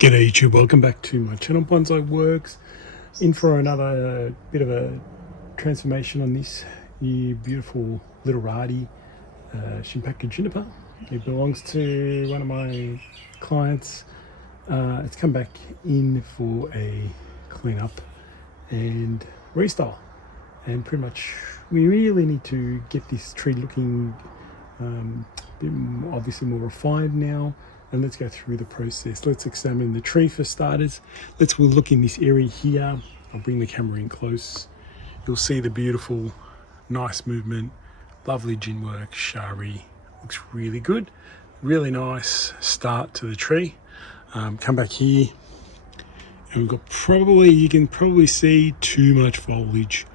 G'day YouTube, welcome back to my channel Bonsai Works. In for another bit of a transformation on this new beautiful little radi Shimpaku Juniper. It belongs to one of my clients. It's come back in for a clean up and restyle, and pretty much we really need to get this tree looking obviously more refined now. And let's go through the process. Let's examine the tree for starters. We'll look in this area here. I'll bring the camera in close. You'll see the beautiful, nice movement, lovely gin work, shari. Looks really good. Really nice start to the tree. Come back here, and we've got you can probably see too much foliage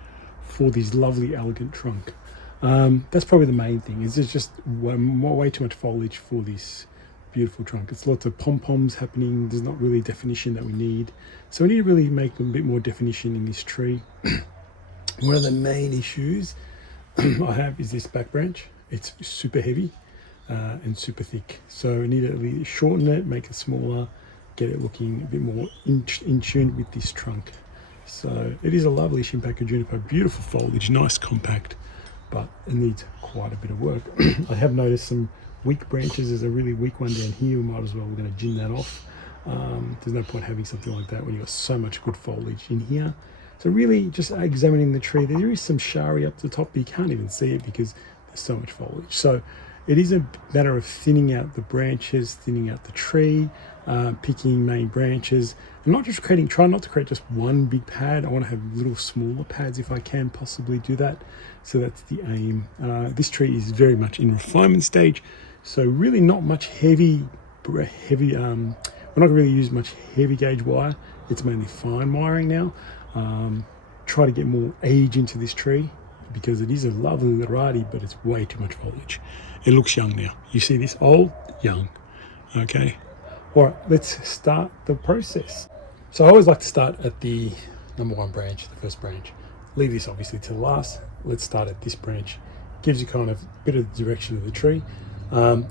for this lovely, elegant trunk. That's probably the main thing. Is there's just way too much foliage for this beautiful trunk. It's lots of pom-poms happening. There's not really definition that we need, so we need to really make a bit more definition in this tree. One of the main issues I have is this back branch. It's super heavy and super thick, so we need to really shorten it, make it smaller, get it looking a bit more in tune with this trunk. So it is a lovely Shimpaku Juniper, beautiful foliage, nice compact, but it needs quite a bit of work. I have noticed some weak branches. There's a really weak one down here. We might as well, we're going to gin that off. There's no point having something like that when you've got so much good foliage in here. So really just examining the tree. There is some shari up the top, but you can't even see it because there's so much foliage. So it is a matter of thinning out the branches, thinning out the tree, picking main branches, and not just try not to create just one big pad. I want to have little smaller pads if I can possibly do that. So that's the aim. This tree is very much in refinement stage. So really not much heavy, we're not going to really use much heavy gauge wire. It's mainly fine wiring now. Try to get more age into this tree because it is a lovely little radi, but it's way too much foliage. It looks young now. You see this old, young, okay? All right, let's start the process. So I always like to start at the number one branch, the first branch. Leave this obviously to the last. Let's start at this branch. Gives you kind of a bit of the direction of the tree.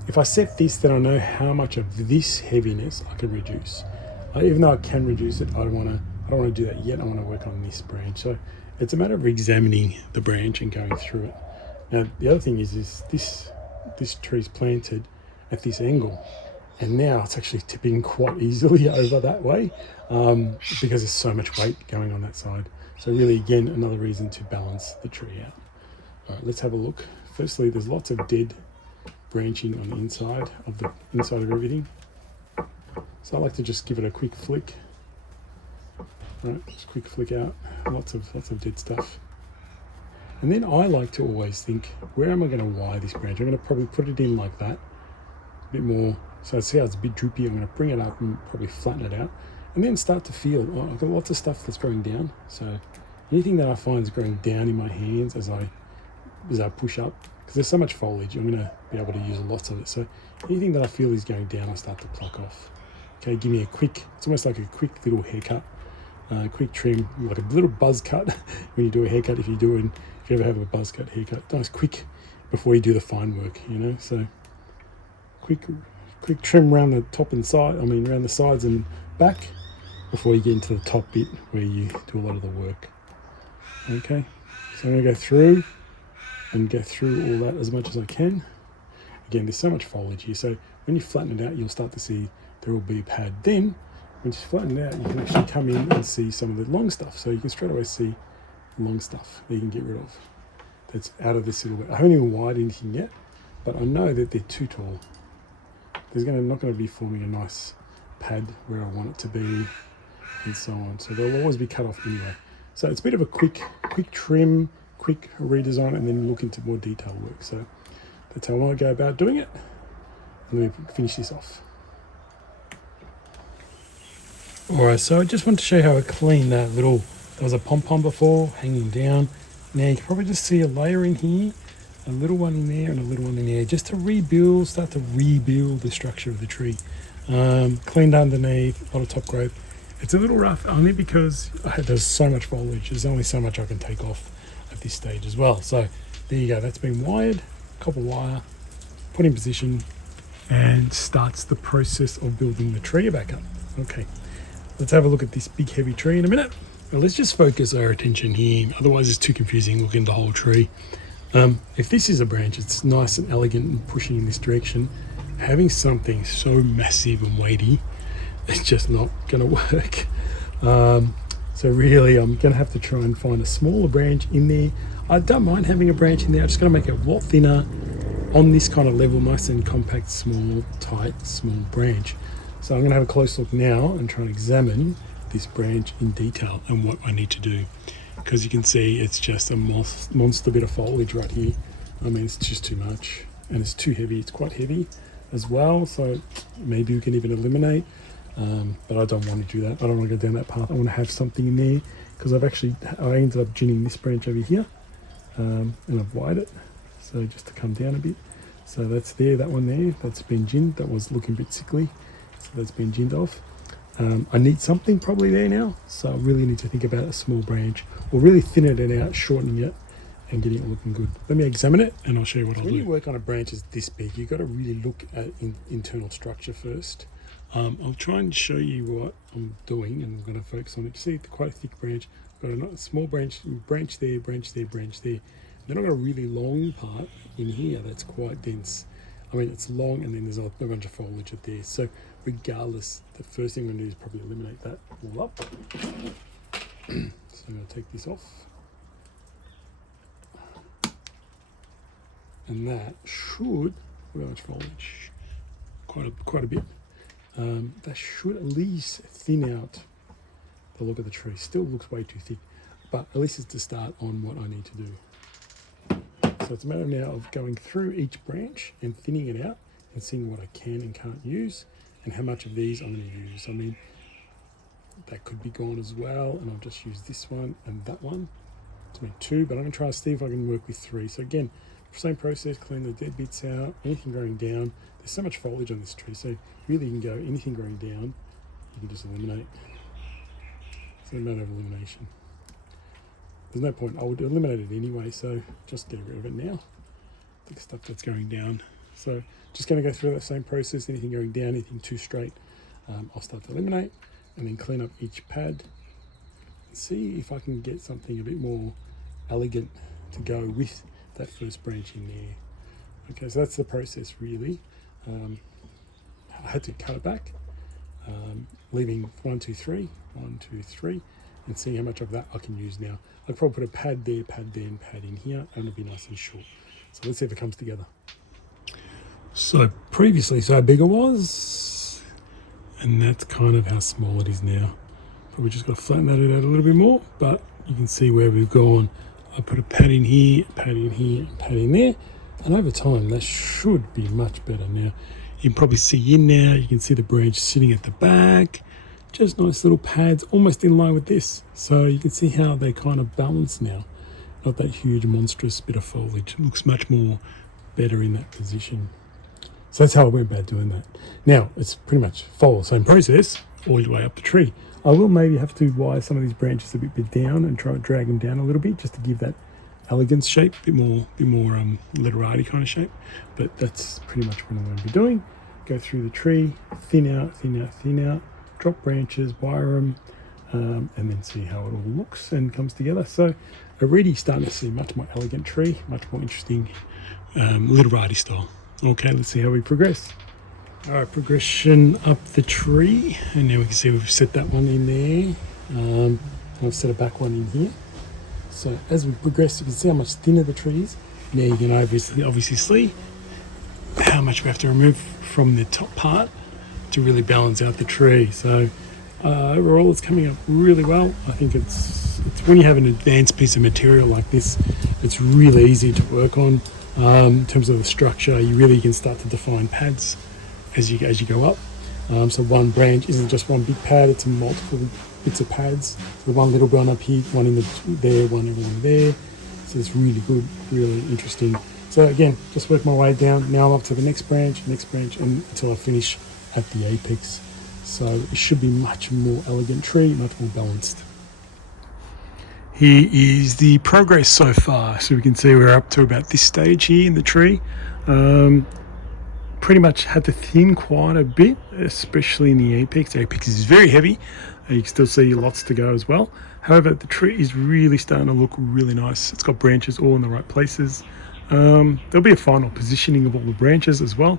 If I set this, then I know how much of this heaviness I can reduce. Even though I can reduce it, I don't want to do that yet. I want to work on this branch. So it's a matter of examining the branch and going through it. Now the other thing is this tree's planted at this angle, and now it's actually tipping quite easily over that way because there's so much weight going on that side. So really, again, another reason to balance the tree out. All right, let's have a look. Firstly, there's lots of dead branching on the inside of everything, so I like to just give it a quick flick. Right, just quick flick out. Lots of dead stuff. And then I like to always think, where am I going to wire this branch? I'm going to probably put it in like that, a bit more. So see how it's a bit droopy. I'm going to bring it up and probably flatten it out, and then start to feel. Oh, I've got lots of stuff that's growing down. So anything that I find is growing down in my hands as I push up, because there's so much foliage, I'm going to be able to use lots of it. So anything that I feel is going down, I start to pluck off. Okay, give me it's almost like a quick little haircut, quick trim, like a little buzz cut when you do a haircut. If you ever have a buzz cut haircut, nice quick before you do the fine work, So quick trim around the top and side, around the sides and back before you get into the top bit where you do a lot of the work. Okay, so I'm going to go through all that as much as I can. Again, there's so much foliage here, so when you flatten it out, you'll start to see there will be a pad. Then when you flatten it out, you can actually come in and see some of the long stuff. So you can straight away see the long stuff that you can get rid of that's out of this silhouette. I haven't even wired anything yet, but I know that they're too tall. Not going to be forming a nice pad where I want it to be, and so on. So they'll always be cut off anyway. So it's a bit of a quick trim, quick redesign, and then look into more detailed work. So that's how I go about doing it. And let me finish this off. Alright, so I just want to show you how I clean that little, there was a pom-pom before hanging down. Now you can probably just see a layer in here, a little one in there and a little one in there, just to start to rebuild the structure of the tree. Cleaned underneath, a lot of top growth. It's a little rough only because there's so much foliage. There's only so much I can take off at this stage as well. So there you go, that's been wired, copper wire, put in position, and starts the process of building the tree back up. Okay, let's have a look at this big heavy tree in a minute. Well, let's just focus our attention here, otherwise it's too confusing looking at the whole tree. If this is a branch, it's nice and elegant and pushing in this direction. Having something so massive and weighty, it's just not going to work. So really, I'm going to have to try and find a smaller branch in there. I don't mind having a branch in there. I'm just going to make it a lot thinner on this kind of level, nice and compact, small, tight, small branch. So I'm going to have a close look now and try and examine this branch in detail and what I need to do. Because you can see it's just a monster bit of foliage right here. I mean, it's just too much and it's too heavy. It's quite heavy as well, so maybe we can even eliminate, but I don't want to do that. I don't want to go down that path. I want to have something in there because I ended up ginning this branch over here, and I've wired it so just to come down a bit. So that's there, that one there, that's been ginned. That was looking a bit sickly, so that's been ginned off. I need something probably there now, so I really need to think about a small branch or really thin it out, shortening it and getting it looking good. Let me examine it and I'll show you what I'll do. When you work on a branch that's this big, you've got to really look at internal structure first. I'll try and show you what I'm doing and I'm going to focus on it. You see, it's quite a thick branch. I've got a small branch there, branch there, branch there. Then I've got a really long part in here that's quite dense. I mean, it's long and then there's a bunch of foliage up there. So regardless, the first thing I'm going to do is probably eliminate that all up. So I'm going to take this off. And that should, how much foliage? Quite a bit. That should at least thin out the look of the tree. Still looks way too thick, but at least it's to start on what I need to do. So it's a matter now of going through each branch and thinning it out and seeing what I can and can't use and how much of these I'm going to use. I mean, that could be gone as well, and I'll just use this one and that one to make two, but I'm going to try to see if I can work with three. So again, same process, clean the dead bits out, anything growing down. There's so much foliage on this tree, so really you can go anything growing down, you can just eliminate. It's a matter of elimination. There's no point, I would eliminate it anyway, so just get rid of it now. The stuff that's going down. So just going to go through that same process, anything going down, anything too straight, I'll start to eliminate and then clean up each pad and see if I can get something a bit more elegant to go with that first branch in there. Okay, so that's the process really. I had to cut it back, leaving 1, 2, 3, and see how much of that I can use now. I'll probably put a pad there, and pad in here, and it'll be nice and short. So let's see if it comes together. So previously, so how big it was, and that's kind of how small it is now. Probably just got to flatten that out a little bit more, but you can see where we've gone. I put a pad in here, pad in here, pad in there, and over time that should be much better now. You can probably see in now, you can see the branch sitting at the back, just nice little pads, almost in line with this. So you can see how they kind of balance now. Not that huge, monstrous bit of foliage. It looks much more better in that position. So that's how I went about doing that. Now, it's pretty much follow the same process all the way up the tree. I will maybe have to wire some of these branches a bit down and try to drag them down a little bit just to give that elegance shape, a bit more literati kind of shape. But that's pretty much what I'm going to be doing. Go through the tree, thin out, drop branches, wire them, and then see how it all looks and comes together. So already starting to see much more elegant tree, much more interesting literati style. Okay, let's see how we progress. All right, progression up the tree, and now we can see we've set that one in there. I've set a back one in here. So as we progress, you can see how much thinner the tree is. Now you can obviously see how much we have to remove from the top part to really balance out the tree. So overall, it's coming up really well. I think it's when you have an advanced piece of material like this, it's really easy to work on. In terms of the structure, you really can start to define pads as you go up. So one branch isn't just one big pad, it's multiple bits of pads. So one little one up here, one in there, one there. So it's really good, really interesting. So again, just work my way down. Now I'm up to the next branch, until I finish at the apex. So it should be much more elegant tree, much more balanced. Here is the progress so far. So we can see we're up to about this stage here in the tree. pretty much had to thin quite a bit, especially in the apex. The apex is very heavy. You can still see lots to go as well. However, the tree is really starting to look really nice. It's got branches all in the right places. There'll be a final positioning of all the branches as well.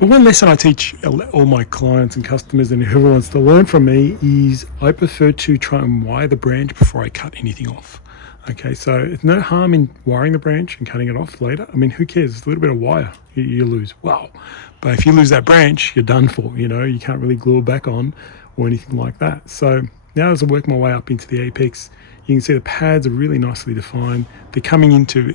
But one lesson I teach all my clients and customers and whoever wants to learn from me is I prefer to try and wire the branch before I cut anything off. Okay, so it's no harm in wiring the branch and cutting it off later. I mean, who cares? It's a little bit of wire you lose. Wow. But if you lose that branch, you're done for. You know, you can't really glue it back on or anything like that. So now as I work my way up into the apex, you can see the pads are really nicely defined. They're coming into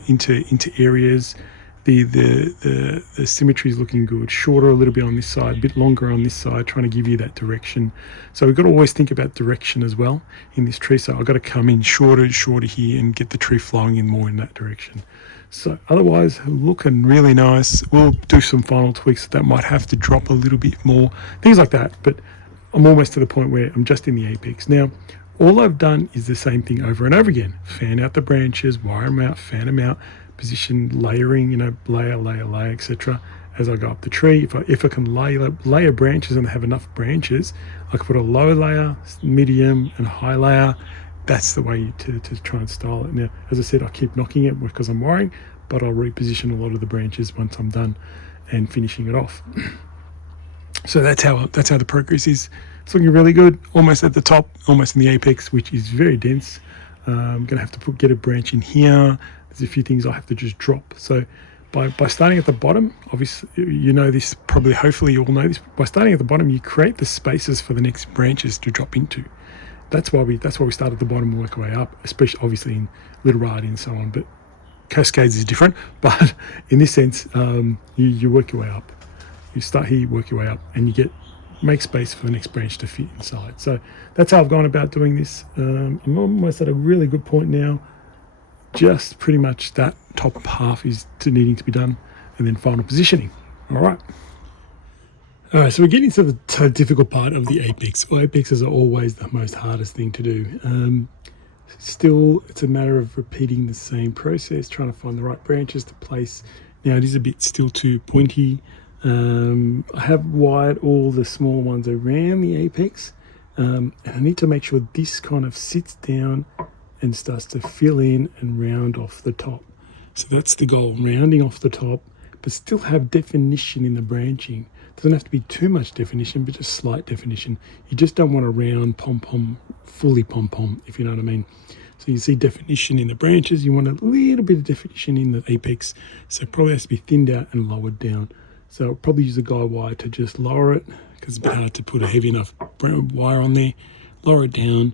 areas. The symmetry is looking good. Shorter a little bit on this side, a bit longer on this side, trying to give you that direction. So we've got to always think about direction as well in this tree. So I've got to come in shorter here and get the tree flowing in more in that direction. So otherwise, looking really nice. We'll do some final tweaks that might have to drop a little bit more, things like that. But I'm almost to the point where I'm just in the apex. Now, all I've done is the same thing over and over again. Fan out the branches, wire them out, fan them out, position layering, you know, layer, etc. as I go up the tree. If I can layer branches and have enough branches, I can put a low layer, medium, and high layer. That's the way to try and style it. Now, as I said, I keep knocking it because I'm wiring, but I'll reposition a lot of the branches once I'm done and finishing it off. So that's how the progress is. It's looking really good, almost at the top, almost in the apex, which is very dense. I'm going to have to get a branch in here. There's a few things I have to just drop. So by starting at the bottom, obviously, you know this, probably, hopefully you all know this, by starting at the bottom, you create the spaces for the next branches to drop into. That's why we start at the bottom and work our way up, especially obviously in Little Radi and so on. But Cascades is different. But in this sense, you work your way up. You start here, you work your way up, and make space for the next branch to fit inside. So that's how I've gone about doing this. I'm almost at a really good point now. Just pretty much that top half is needing to be done, and then final positioning. All right, so we're getting to the difficult part of the apex. Well, apexes are always the most hardest thing to do. Still, it's a matter of repeating the same process, trying to find the right branches to place. Now, it is a bit still too pointy. I have wired all the small ones around the apex, and I need to make sure this kind of sits down and starts to fill in and round off the top. So that's the goal, rounding off the top, but still have definition in the branching. Doesn't have to be too much definition, but just slight definition. You just don't want a round pom-pom, fully pom-pom, if you know what I mean. So you see definition in the branches, you want a little bit of definition in the apex, so it probably has to be thinned out and lowered down. So I'll probably use a guide wire to just lower it, because it's a bit hard to put a heavy enough wire on there. Lower it down,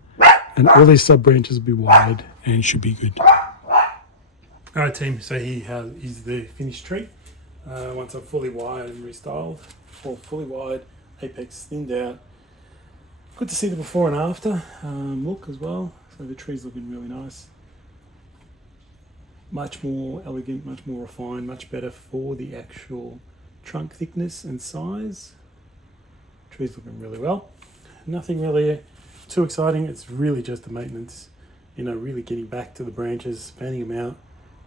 and all these sub branches will be wired and should be good. All right, team, so here is the finished tree. Once I've fully wired and restyled, or fully wired, apex thinned out. Good to see the before and after look as well. So the tree's looking really nice. Much more elegant, much more refined, much better for the actual trunk thickness and size. Tree's looking really well. Nothing really too exciting. It's really just the maintenance, you know, really getting back to the branches, fanning them out,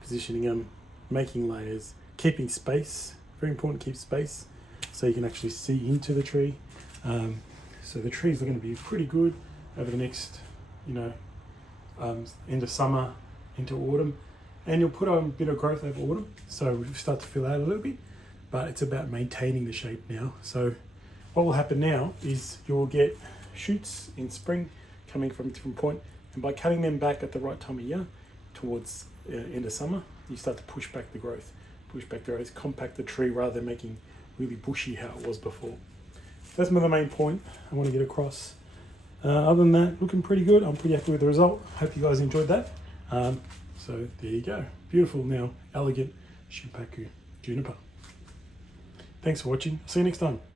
positioning them, making layers, keeping space. Very important to keep space so you can actually see into the tree. So the trees are going to be pretty good over the next, you know, end of summer into autumn, and you'll put on a bit of growth over autumn, so we start to fill out a little bit, but it's about maintaining the shape now. So what will happen now is you'll get shoots in spring coming from a different point, and by cutting them back at the right time of year towards end of summer, you start to push back the growth, compact the tree rather than making really bushy how it was before. That's the main point I want to get across. Other than that, looking pretty good. I'm pretty happy with the result. Hope you guys enjoyed that. So there you go. Beautiful, now elegant Shimpaku Juniper. Thanks for watching. See you next time.